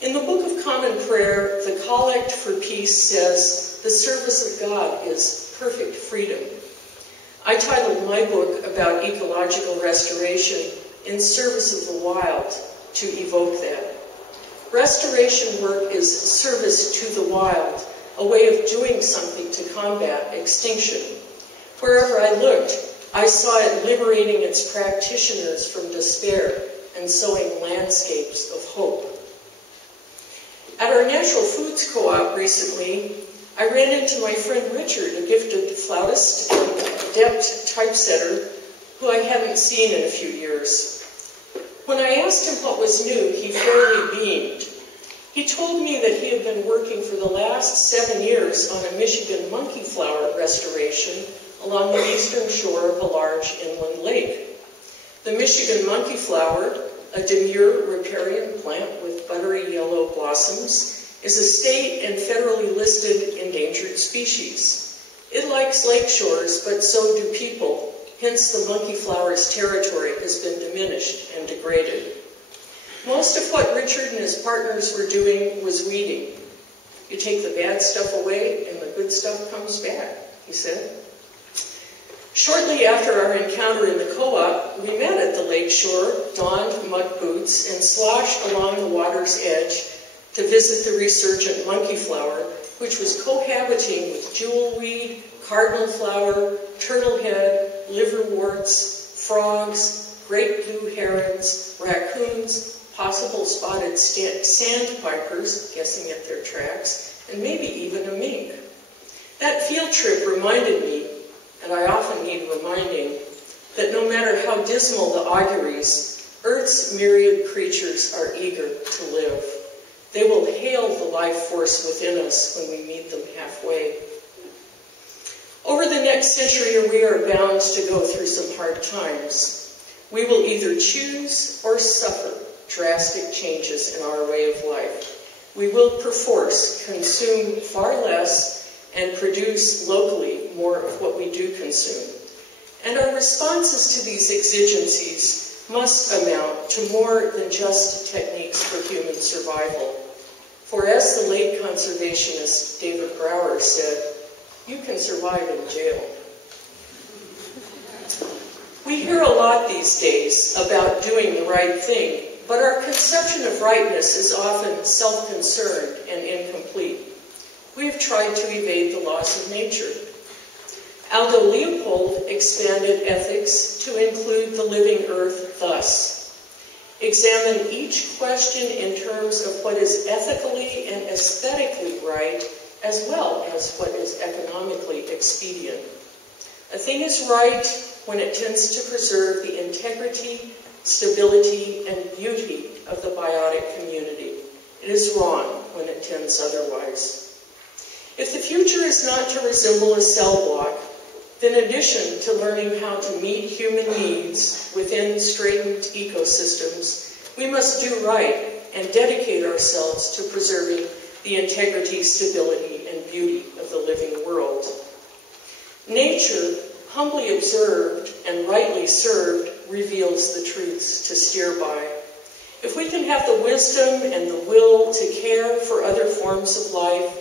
In the Book of Common Prayer, the Collect for Peace says, "The service of God is perfect freedom." I titled my book about ecological restoration, "In Service of the Wild," to evoke that. Restoration work is service to the wild, a way of doing something to combat extinction. Wherever I looked, I saw it liberating its practitioners from despair and sowing landscapes of hope. At our Natural Foods Co-op recently, I ran into my friend Richard, a gifted flautist and adept typesetter who I haven't seen in a few years. When I asked him what was new, he fairly beamed. He told me that he had been working for the last 7 years on a Michigan monkey flower restoration along the eastern shore of a large inland lake. The Michigan monkey flower, a demure riparian plant with buttery yellow blossoms, is a state and federally listed endangered species. It likes lake shores, but so do people. Hence, the monkey flower's territory has been diminished and degraded. Most of what Richard and his partners were doing was weeding. You take the bad stuff away and the good stuff comes back, he said. Shortly after our encounter in the co-op, we met at the lake shore, donned mud boots, and sloshed along the water's edge to visit the resurgent monkey flower, which was cohabiting with jewelweed, cardinal flower, turtlehead, liverworts, frogs, great blue herons, raccoons, possible spotted sandpipers, guessing at their tracks, and maybe even a mink. That field trip reminded me, and I often need reminding, that no matter how dismal the auguries, Earth's myriad creatures are eager to live. They will hail the life force within us when we meet them halfway. Over the next century, we are bound to go through some hard times. We will either choose or suffer drastic changes in our way of life. We will perforce consume far less and produce locally more of what we do consume. And our responses to these exigencies must amount to more than just techniques for human survival. For as the late conservationist David Brower said, you can survive in jail. We hear a lot these days about doing the right thing, but our conception of rightness is often self-concerned and incomplete. We have tried to evade the laws of nature. Aldo Leopold expanded ethics to include the living earth thus: examine each question in terms of what is ethically and aesthetically right, as well as what is economically expedient. A thing is right when it tends to preserve the integrity, stability, and beauty of the biotic community. It is wrong when it tends otherwise. If the future is not to resemble a cell block, then in addition to learning how to meet human needs within straitened ecosystems, we must do right and dedicate ourselves to preserving the integrity, stability, and beauty of the living world. Nature, humbly observed and rightly served, reveals the truths to steer by. If we can have the wisdom and the will to care for other forms of life,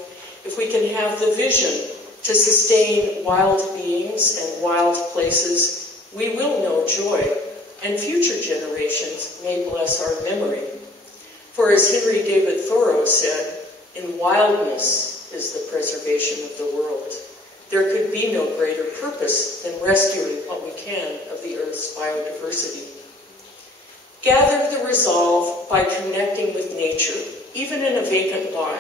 if we can have the vision to sustain wild beings and wild places, we will know joy, and future generations may bless our memory. For as Henry David Thoreau said, in wildness is the preservation of the world. There could be no greater purpose than rescuing what we can of the Earth's biodiversity. Gather the resolve by connecting with nature, even in a vacant lot.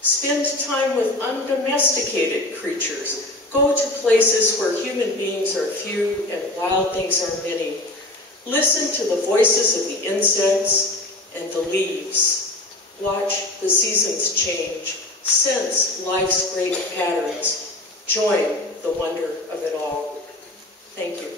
Spend time with undomesticated creatures. Go to places where human beings are few and wild things are many. Listen to the voices of the insects and the leaves. Watch the seasons change. Sense life's great patterns. Join the wonder of it all. Thank you.